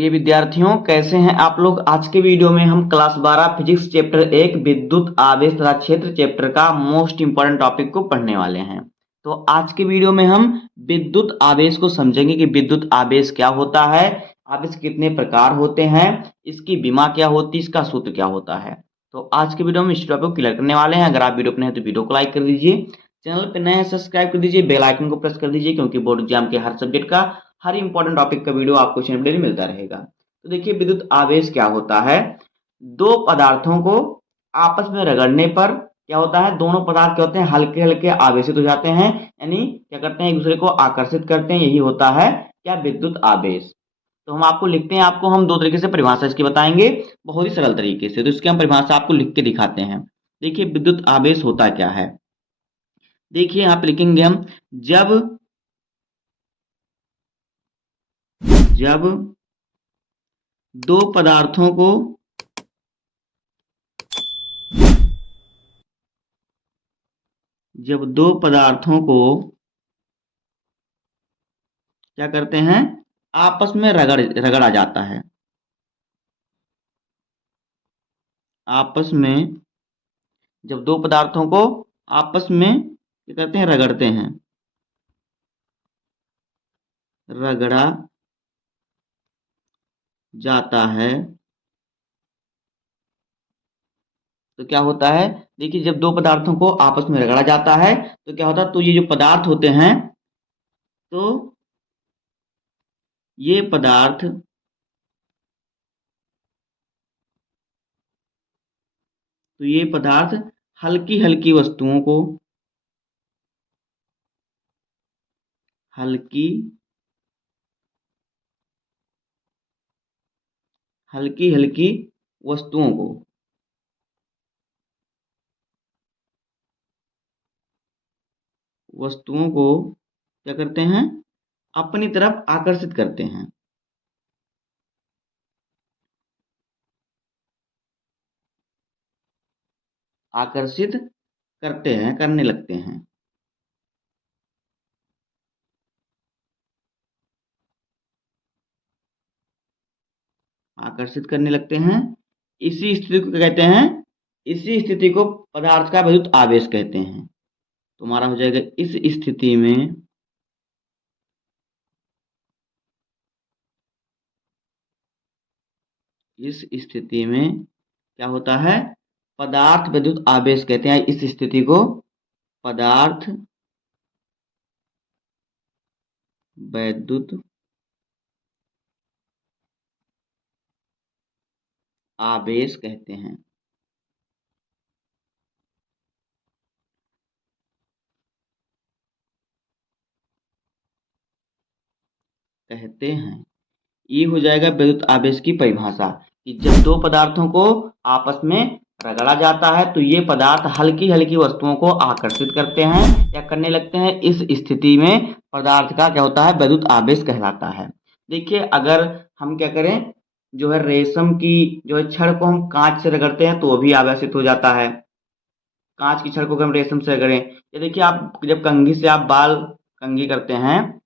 प्रिय विद्यार्थियों, कैसे हैं आप लोग। आज के वीडियो में हम क्लास 12 फिजिक्स चैप्टर 1 विद्युत आवेश तथा क्षेत्र चैप्टर का मोस्ट इंपॉर्टेंट टॉपिक को पढ़ने वाले हैं। तो आज के वीडियो में हम विद्युत आवेश को समझेंगे कि विद्युत आवेश क्या होता है, आवेश कितने प्रकार होते हैं, इसकी विमा क्या होती है, इसका सूत्र क्या होता है। तो आज के वीडियो में इस टॉपिक को क्लियर करने वाले हैं। अगर आप वीडियो पर नए हैं तो वीडियो को लाइक कर दीजिए, चैनल पर नए हैं सब्सक्राइब कर दीजिए, बेल आइकन को प्रेस कर दीजिए, क्योंकि बोर्ड एग्जाम के हर सब्जेक्ट का हर इंपॉर्टेंट टॉपिक का वीडियो आपको चैनल पर मिलता रहेगा। तो देखिए, विद्युत आवेश क्या होता है। दो पदार्थों को आपस में रगड़ने पर क्या होता है, दोनों पदार्थ क्या होते हैं, हल्के हल्के आवेशित हो जाते हैं, यानी क्या करते हैं, एक दूसरे को आकर्षित करते हैं। यही होता है क्या, विद्युत आवेश। तो हम आपको लिखते हैं, आपको हम दो तरीके से परिभाषा इसकी बताएंगे, बहुत ही सरल तरीके से। तो इसकी हम परिभाषा आपको लिख के दिखाते हैं। देखिए, विद्युत आवेश होता क्या है। देखिए यहाँ पे लिखेंगे हम, जब दो पदार्थों को क्या करते हैं, आपस में रगड़ा जाता है। आपस में जब दो पदार्थों को आपस में क्या करते हैं, रगड़ते हैं, रगड़ा जाता है, तो क्या होता है। देखिए, जब दो पदार्थों को आपस में रगड़ा जाता है तो क्या होता है, तो ये जो पदार्थ होते हैं, तो ये पदार्थ हल्की हल्की वस्तुओं को हल्की हल्की वस्तुओं को क्या करते हैं, अपनी तरफ आकर्षित करते हैं। आकर्षित करते हैं, करने लगते हैं। आकर्षित करने लगते हैं। इसी स्थिति को क्या कहते हैं, इसी स्थिति को पदार्थ का विद्युत आवेश कहते हैं। तो हमारा हो जाएगा, इस स्थिति में क्या होता है, पदार्थ विद्युत आवेश कहते हैं। इस स्थिति को पदार्थ विद्युत आवेश कहते हैं। ये हो जाएगा विद्युत आवेश की परिभाषा, कि जब दो पदार्थों को आपस में रगड़ा जाता है तो ये पदार्थ हल्की हल्की वस्तुओं को आकर्षित करते हैं या करने लगते हैं। इस स्थिति में पदार्थ का क्या होता है, विद्युत आवेश कहलाता है। देखिए, अगर हम क्या करें, जो है रेशम की जो है छड़ को हम कांच से रगड़ते हैं तो वो भी आवेशित हो जाता है। कांच की छड़ को अगर हम रेशम से रगड़ें, या देखिए, आप जब कंघी से आप बाल कंघी करते हैं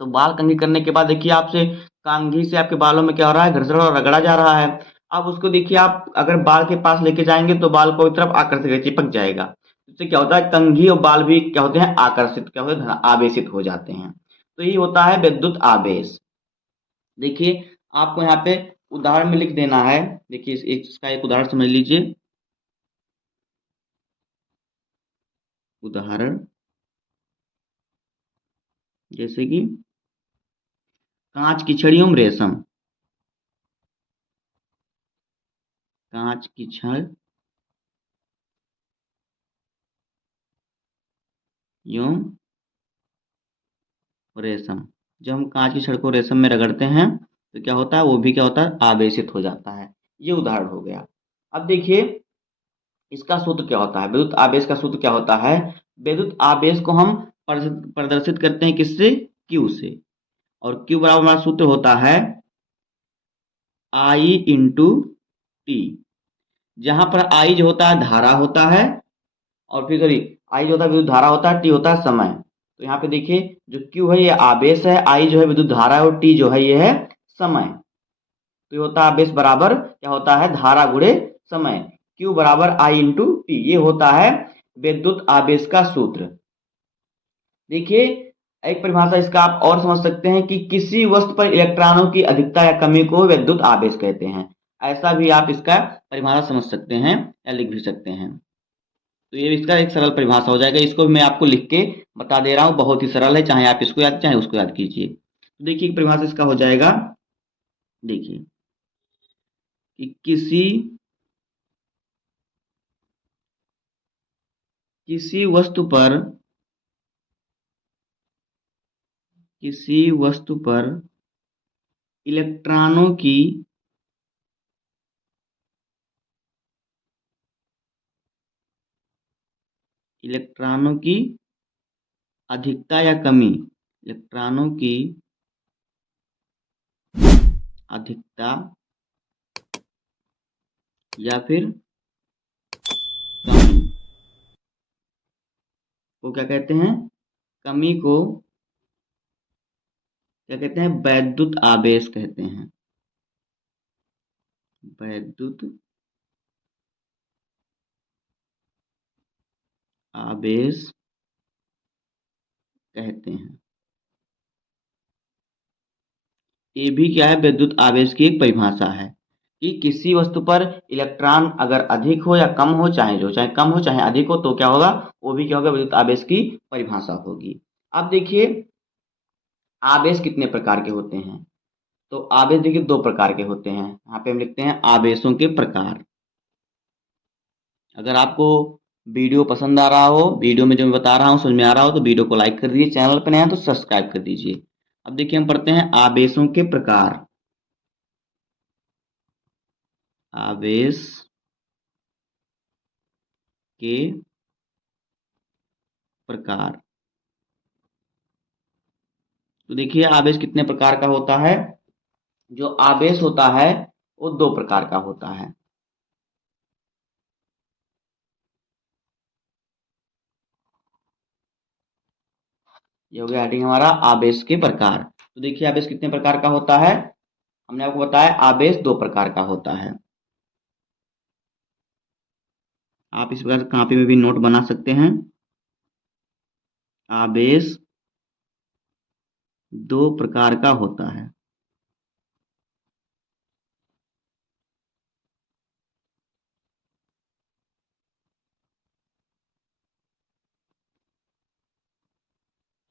तो बाल कंघी करने के बाद देखिए, आपसे कंघी से आपके बालों में क्या हो रहा है, घर्षण और रगड़ा जा रहा है। अब उसको देखिए, आप अगर बाल के पास लेके जाएंगे तो बाल को एक तरफ आकर्षित चिपक जाएगा। इससे क्या होता है, कंघी और बाल भी क्या होते हैं, आकर्षित क्या होते हैं, आवेशित हो जाते हैं। तो ये होता है विद्युत आवेश। देखिए, आपको यहाँ पे उदाहरण में लिख देना है। देखिए, इसका एक उदाहरण समझ लीजिए। उदाहरण जैसे कि कांच की छड़ एवं रेशम। कांच की छड़ एवं रेशम। जब हम कांच की छड़ को रेशम में रगड़ते हैं तो क्या होता है, वो भी क्या होता है, आवेशित हो जाता है। ये उदाहरण हो गया। अब देखिए, इसका सूत्र क्या होता है, विद्युत आवेश का सूत्र क्या होता है। विद्युत आवेश को हम प्रदर्शित करते हैं किससे, Q से। और Q बराबर हमारा सूत्र होता है I इंटू टी। जहां पर I जो होता है धारा होता है, और फिर सॉरी, I जो होता है विद्युत धारा होता है, T होता है समय। तो यहाँ पे देखिए, जो Q है ये आवेश है, I जो है विद्युत धारा है, और T जो है ये है समय। तो ये होता है आवेश बराबर क्या होता है, धारा गुणे समय, Q बराबर I इंटू टी। ये होता है विद्युत आवेश का सूत्र। देखिए एक परिभाषा इसका आप और समझ सकते हैं कि किसी वस्तु पर इलेक्ट्रॉनों की अधिकता या कमी को विद्युत आवेश कहते हैं। ऐसा भी आप इसका परिभाषा समझ सकते हैं या लिख भी सकते हैं। तो ये इसका एक सरल परिभाषा हो जाएगा। इसको मैं आपको लिख के बता दे रहा हूँ, बहुत ही सरल है, चाहे आप इसको याद चाहे उसको याद कीजिए। तो देखिए परिभाषा इसका हो जाएगा, देखिए कि किसी वस्तु पर इलेक्ट्रॉनों की अधिकता या कमी, इलेक्ट्रॉनों की अधिकता या फिर कमी को क्या कहते हैं, कमी को क्या कहते हैं, वैद्युत आवेश कहते हैं। वैद्युत आवेश कहते हैं। ये भी क्या है, विद्युत आवेश की एक परिभाषा है कि किसी वस्तु पर इलेक्ट्रॉन अगर अधिक हो या कम हो, चाहे कम हो चाहे अधिक हो, तो क्या होगा, वो भी क्या होगा, विद्युत आवेश की परिभाषा होगी। अब देखिए आवेश कितने प्रकार के होते हैं। तो आवेश देखिए दो प्रकार के होते हैं। यहाँ पे हम लिखते हैं आवेशों के प्रकार। अगर आपको वीडियो पसंद आ रहा हो, वीडियो में जो मैं बता रहा हूँ समझ में आ रहा हो, तो वीडियो को लाइक कर दीजिए, चैनल पर नया है तो सब्सक्राइब कर दीजिए। अब देखिए हम पढ़ते हैं आवेशों के प्रकार। आवेश के प्रकार। तो देखिए आवेश कितने प्रकार का होता है। जो आवेश होता है वो दो प्रकार का होता है। ये हो गया हेडिंग हमारा आवेश के प्रकार। तो देखिए आवेश कितने प्रकार का होता है। हमने आपको बताया आवेश दो प्रकार का होता है। आप इस प्रकार कॉपी में भी नोट बना सकते हैं। आवेश दो प्रकार का होता है।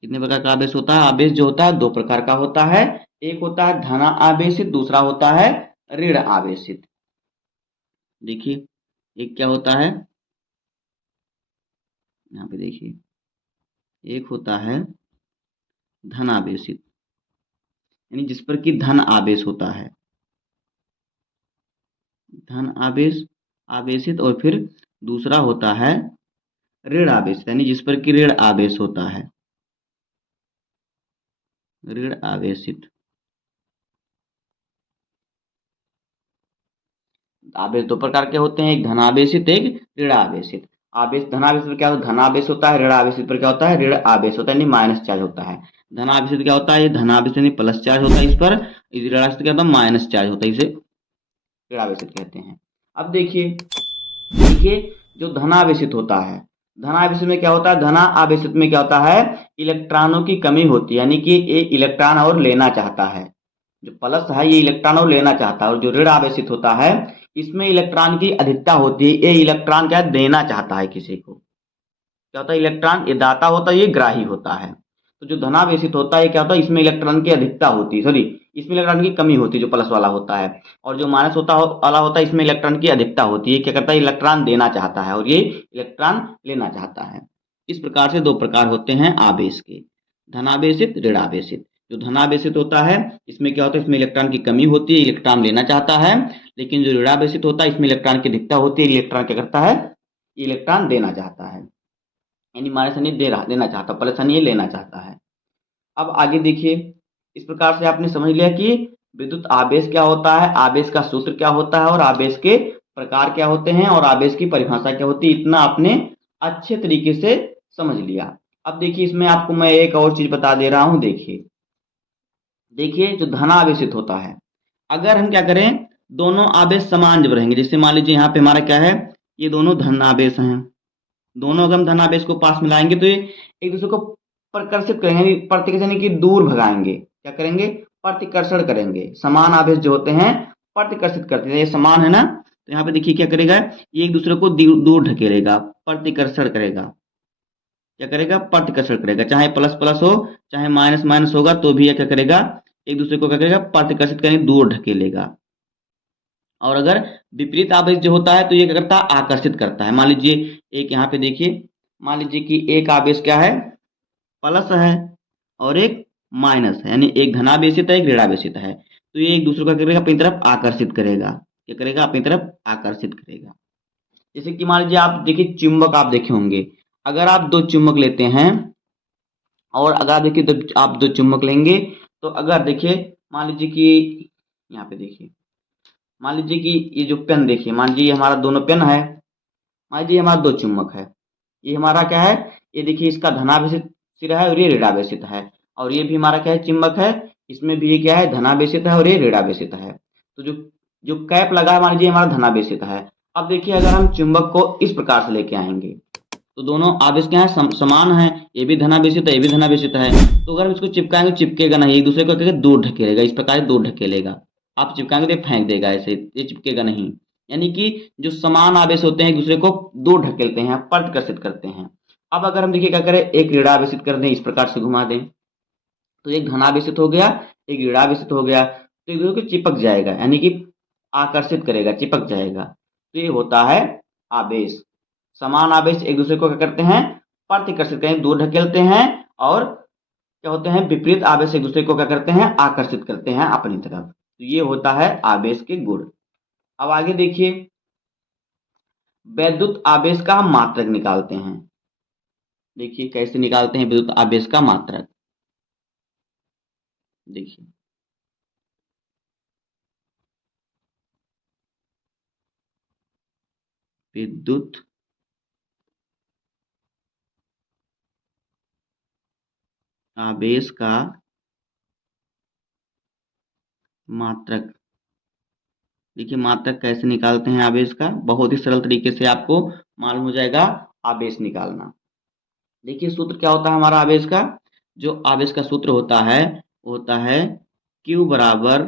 कितने प्रकार का आवेश होता है। आवेश जो होता है दो प्रकार का होता है। एक होता है धन आवेशित, दूसरा होता है ऋण आवेशित। देखिए एक क्या होता है, यहाँ पे देखिए एक होता है धन आवेशित, यानी जिस पर कि धन आवेश होता है, धन आवेश आवेशित। और फिर दूसरा होता है ऋण आवेशित, यानी जिस पर कि ऋण आवेश होता है, ऋण आवेशित। आवेश दो प्रकार के होते हैं, एक धनावेशित एक ऋण आवेशित। आवेश धनावेशित पर क्या होता है, धनावेश होता है। ऋण आवेशित पर क्या होता है, ऋण आवेश होता है, यानी माइनस चार्ज होता है। धनावेशित क्या होता है, ये धनावेशित यानी प्लस चार्ज होता है इस पर, इस ऋण आवेशित क्या होता है, माइनस चार्ज होता है, इसे ऋण आवेशित कहते हैं। अब देखिए देखिए जो धनावेशित होता है, धनावेशित में क्या होता है, धना आवेशित में क्या होता है, इलेक्ट्रॉनों की कमी होती है, यानी कि एक इलेक्ट्रॉन और लेना चाहता है। जो प्लस है ये इलेक्ट्रॉन और लेना चाहता है। और जो ऋण आवेशित होता है इसमें इलेक्ट्रॉन की अधिकता होती है, ये इलेक्ट्रॉन क्या देना चाहता है किसी को। क्या होता है, इलेक्ट्रॉन ये दाता होता है, ये ग्राही होता है। तो जो धनावेशित होता है क्या होता है, इसमें इलेक्ट्रॉन की अधिकता होती है, सॉरी इसमें इलेक्ट्रॉन की कमी होती है जो प्लस वाला होता है। और जो माइनस वाला होता है इसमें इलेक्ट्रॉन की अधिकता होती है। क्या करता है, इलेक्ट्रॉन देना चाहता है और ये इलेक्ट्रॉन लेना चाहता है। इस प्रकार से दो प्रकार होते हैं आवेश के, धनावेशित ऋण आवेशित। जो धनावेशित होता है इसमें क्या होता है, इसमें इलेक्ट्रॉन की कमी होती है, इलेक्ट्रॉन लेना चाहता है। लेकिन जो ऋणावेशित होता है इसमें इलेक्ट्रॉन की अधिकता होती है, इलेक्ट्रॉन क्या करता है, इलेक्ट्रॉन देना चाहता है, यानी माइनस यानी देना चाहता, प्लस यानी लेना चाहता है। अब आगे देखिए इस प्रकार से आपने समझ लिया कि विद्युत आवेश क्या होता है, आवेश का सूत्र क्या होता है, और आवेश के प्रकार क्या होते हैं, और आवेश की परिभाषा क्या होती है। इतना आपने अच्छे तरीके से समझ लिया। अब देखिए इसमें आपको मैं एक और चीज बता दे रहा हूं। देखिए देखिए जो धनावेशित होता है, अगर हम क्या करें, दोनों आवेश समान जब रहेंगे, जैसे मान लीजिए यहाँ पे हमारा क्या है, ये दोनों धन आवेश हैं, दोनों अगर हम धन आवेश को पास में लाएंगे तो ये एक दूसरे को प्रकर्षित करेंगे, यानी प्रतिकर्षण यानी कि दूर भगाएंगे। क्या करेंगे, प्रतिकर्षण करेंगे। समान आवेश जो होते हैं प्रतिकर्षित करते हैं, ये समान है ना, तो यहाँ पे देखिए क्या करेगा, ये एक दूसरे को दूर ढकेलेगा, प्रतिकर्षण करेगा। क्या करेगा, प्रतिकर्षण करेगा, चाहे प्लस प्लस हो चाहे माइनस माइनस होगा तो भी ये क्या करेगा, एक दूसरे को क्या करेगा, प्रतिकर्षित करेंगे, दूर ढकेलेगा। और अगर विपरीत आवेश जो होता है तो ये क्या करता है, आकर्षित करता है। मान लीजिए एक यहाँ पे देखिए, मान लीजिए कि एक आवेश क्या है, प्लस है और एक माइनस है, यानी एक धनावेशित है एक ऋणावेशित है, तो ये एक दूसरे को क्या करेगा, अपनी तरफ आकर्षित करेगा। क्या करेगा, अपनी तरफ आकर्षित करेगा। जैसे कि मान लीजिए आप देखिए चुंबक आप देखे होंगे, अगर आप दो चुंबक लेते हैं और अगर आप देखिए तो आप दो चुंबक लेंगे, तो अगर देखिए मान लीजिए कि यहाँ पे देखिए, मान लीजिए कि ये जो पेन देखिए, मान लीजिए ये हमारा दोनों पेन है, मान लीजिए हमारा दो चुंबक है, ये हमारा क्या है, ये देखिए इसका धनावेशित सिरा है और ये ऋणावेशित है, और ये भी हमारा क्या है, चुंबक है, इसमें भी ये क्या है, धनावेशित है और ये ऋणावेशित है। तो जो जो कैप लगा है मान लीजिए हमारा धनावेशित है। अब देखिए अगर हम चुंबक को इस प्रकार से लेके आएंगे तो दोनों आवेश क्या है, समान है, ये भी धनावेशित है ये भी धनावेशित है, तो अगर हम इसको चिपकाएंगे चिपकेगा नहीं, एक दूसरे को क्या दूर ढकेलेगा, इस प्रकार दूर ढकेलेगा। आप चिपकाएंगे तो ये फेंक देगा, ऐसे ये चिपकेगा नहीं। यानी कि जो समान आवेश होते हैं एक दूसरे को दूर ढकेलते हैं, प्रतिकर्षित करते हैं। अब अगर हम देखिए क्या करें, एक ऋणावेशित कर दें, इस प्रकार से घुमा दें, तो एक धनावेशित हो गया एक ऋणावेशित हो गया, तो एक दूसरे को चिपक जाएगा, यानी कि आकर्षित करेगा, चिपक जाएगा। तो ये होता है आवेश। समान आवेश एक दूसरे को क्या करते हैं, प्रतिकर्षित करें, दूर ढकेलते हैं, और क्या होते हैं, विपरीत आवेश एक दूसरे को क्या करते हैं, आकर्षित करते हैं अपनी तरफ। तो ये होता है आवेश के गुण। अब आगे देखिए, वैद्युत आवेश का हम मात्रक निकालते हैं। देखिए कैसे निकालते हैं विद्युत आवेश का मात्रक। देखिए विद्युत आवेश का मात्रक। देखिए मात्रक कैसे निकालते हैं आवेश का, बहुत ही सरल तरीके से आपको मालूम हो जाएगा आवेश निकालना। देखिए सूत्र क्या होता है हमारा आवेश का, जो आवेश का सूत्र होता है वो होता है Q बराबर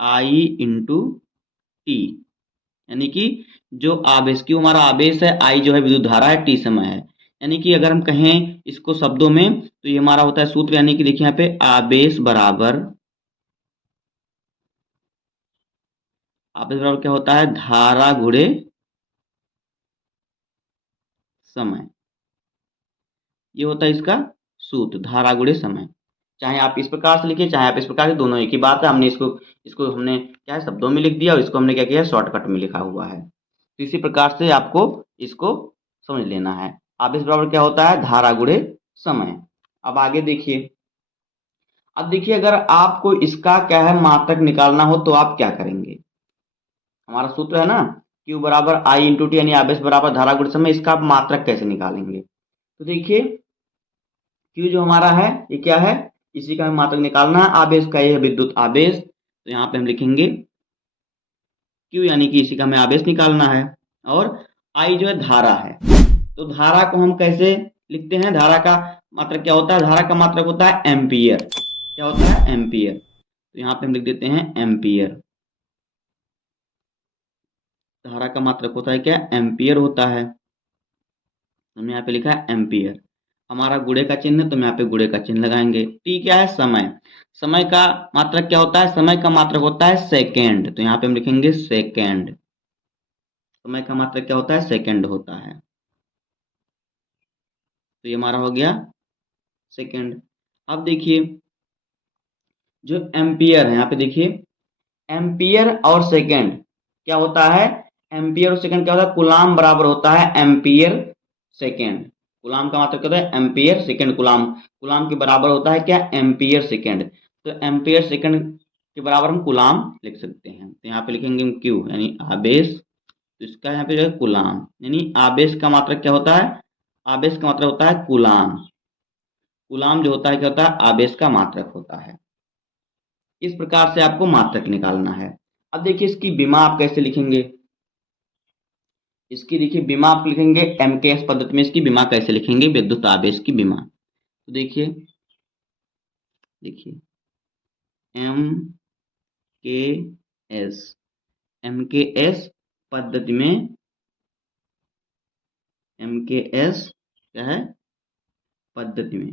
I इंटू टी। यानी कि जो आवेश, Q हमारा आवेश है, I जो है विद्युत धारा है, T समय है। यानी कि अगर हम कहें इसको शब्दों में तो ये हमारा होता है सूत्र, यानी कि देखिए यहाँ पे आवेश बराबर क्या होता है, धारा गुणे समय। ये होता है इसका सूत्र, धारा गुणे समय। चाहे आप इस प्रकार से लिखिए चाहे आप इस प्रकार से, दोनों एक ही बात है। हमने इसको इसको हमने क्या है, शब्दों में लिख दिया, और इसको हमने क्या किया, शॉर्टकट में लिखा हुआ है। तो इसी प्रकार से आपको इसको समझ लेना है। आवेश बराबर क्या होता है, धारा गुणे समय। अब आगे देखिए, अब देखिए अगर आपको इसका क्या है, मात्रक निकालना हो तो आप क्या करेंगे। हमारा सूत्र है ना, Q बराबर I इंटू टी, यानी आवेश बराबर धारा गुणे समय। इसका आप मात्रक कैसे निकालेंगे, तो देखिए Q जो हमारा है ये क्या है, इसी का हमें मात्रक निकालना है। आवेश का ये है विद्युत आवेश, तो यहाँ पे हम लिखेंगे Q, यानी कि इसी का हमें आवेश निकालना है। और I जो है धारा है, तो धारा को हम कैसे लिखते हैं, धारा का मात्रक क्या होता है, धारा का मात्रक होता है एम्पियर। क्या होता है, एम्पियर। तो यहाँ पे हम लिख देते हैं एम्पियर। धारा का मात्रक होता है क्या, एम्पियर होता है। हमने यहाँ पे लिखा है एम्पियर। हमारा गुणे का चिन्ह है तो हम यहाँ पे गुणे का चिन्ह लगाएंगे। टी क्या है, समय। समय का मात्रक क्या होता है, समय का मात्रक होता है सेकेंड, तो यहाँ पे हम लिखेंगे सेकेंड। समय का मात्रक क्या होता है, सेकेंड होता है। तो ये हमारा हो गया सेकेंड। अब देखिए जो एम्पियर है, यहाँ पे देखिए एम्पियर और सेकेंड क्या होता है, एम्पियर और सेकेंड क्या होता है, कूलाम बराबर होता है एम्पियर सेकेंड। कूलाम का मतलब क्या होता है, एम्पियर सेकेंड। कूलाम कूलाम के बराबर होता है क्या, एम्पियर सेकेंड। तो एम्पियर सेकेंड के बराबर हम कूलाम लिख सकते हैं। तो यहाँ पे लिखेंगे हम क्यू, यानी आवेश, तो इसका यहाँ पे जो है कूलाम, यानी आवेश का मात्रक क्या होता है, आवेश का मात्रक होता है कूलाम। कूलाम जो होता है क्या होता है, आवेश का मात्रक होता है। इस प्रकार से आपको मात्रक निकालना है। अब देखिए इसकी बीमा आप कैसे लिखेंगे। इसकी देखिए बीमा आप लिखेंगे एमकेएस पद्धति में। इसकी बीमा कैसे लिखेंगे, विद्युत आवेश की बीमा। तो देखिए देखिए एम के एस, एमकेएस पद्धति में, एमकेएस क्या है पद्धति में,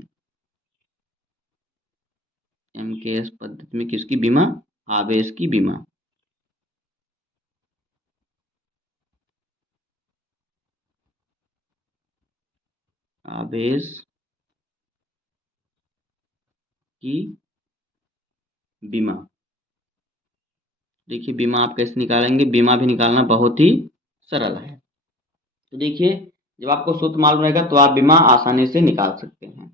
एमकेएस पद्धति में किसकी बीमा, आवेश की बीमा। आवेश की बीमा। देखिए बीमा आप कैसे निकालेंगे, बीमा भी निकालना बहुत ही सरल है। तो देखिए जब आपको सूत्र मालूम रहेगा तो आप बीमा आसानी से निकाल सकते हैं।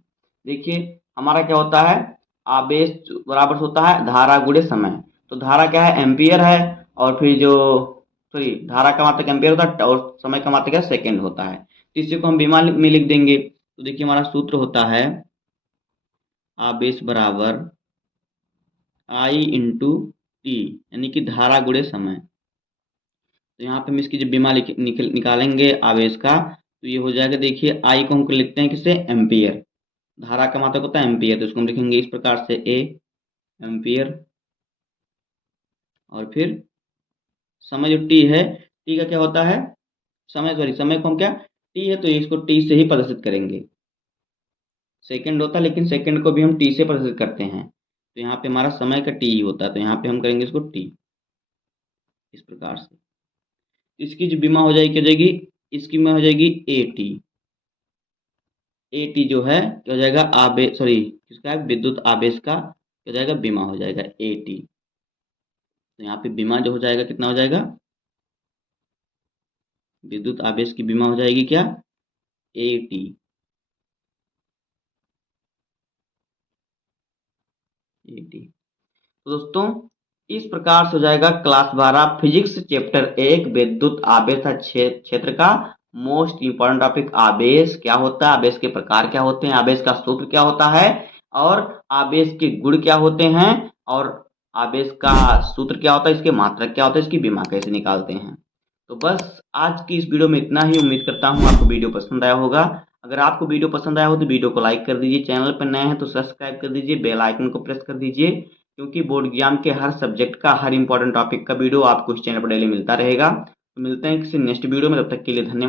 देखिए हमारा क्या होता है, आवेश बराबर होता है धारा गुणे समय। तो धारा क्या है, एम्पियर है, और फिर जो सॉरी धारा का मात्रक एम्पियर होता है और समय का मात्रक क्या सेकेंड होता है। तो इसी को हम बीमा में लिख देंगे। तो देखिए हमारा सूत्र होता है आवेश बराबर आई इंटू टी, यानी कि धारा गुणे समय। तो यहाँ पे हम इसकी जब बीमा निकालेंगे आवेश का, तो ये हो जाएगा, देखिए आई को हम लिखते हैं किससे, एम्पियर। धारा का मात्रक होता है एम्पियर, तो इसको हम लिखेंगे इस प्रकार से ए एम्पियर, और फिर समय जो टी है, टी का क्या होता है, समय को हम क्या, टी है तो इसको टी से ही प्रदर्शित करेंगे। सेकंड होता है लेकिन सेकंड को भी हम टी से प्रदर्शित करते हैं। तो यहाँ पे हमारा समय का टी होता है, तो यहाँ पे हम करेंगे इसको टी इस प्रकार से। इसकी जो बीमा हो जाएगी क्या हो जाएगी, इसकी बीमा हो जाएगी ए टी। ए टी जो है क्या हो जाएगा, आवेश किसका है, विद्युत आवेश का क्या हो जाएगा, बीमा हो जाएगा ए टी। तो यहाँ पे बीमा जो हो जाएगा कितना हो जाएगा, विद्युत आवेश की बीमा हो जाएगी क्या, ए टी। A T. तो दोस्तों इस प्रकार से हो जाएगा क्लास 12 फिजिक्स चैप्टर 1 विद्युत आवेश क्षेत्र का मोस्ट इंपॉर्टेंट टॉपिक। आवेश क्या होता है, आवेश के प्रकार क्या होते हैं, आवेश का सूत्र क्या होता है, और आवेश के गुण क्या होते हैं, और आवेश का सूत्र क्या होता है, इसके मात्रक क्या होता है, इसकी बीमा कैसे निकालते हैं। तो बस आज की इस वीडियो में इतना ही। उम्मीद करता हूँ आपको वीडियो पसंद आया होगा। अगर आपको वीडियो पसंद आया हो तो वीडियो को लाइक कर दीजिए, चैनल पर नए हैं तो सब्सक्राइब कर दीजिए, बेल आइकन को प्रेस कर दीजिए, क्योंकि बोर्ड एग्जाम के हर सब्जेक्ट का हर इंपॉर्टेंट टॉपिक का वीडियो आपको इस चैनल पर डेली मिलता रहेगा। तो मिलते हैं किसी नेक्स्ट वीडियो में, तब तक के लिए धन्यवाद।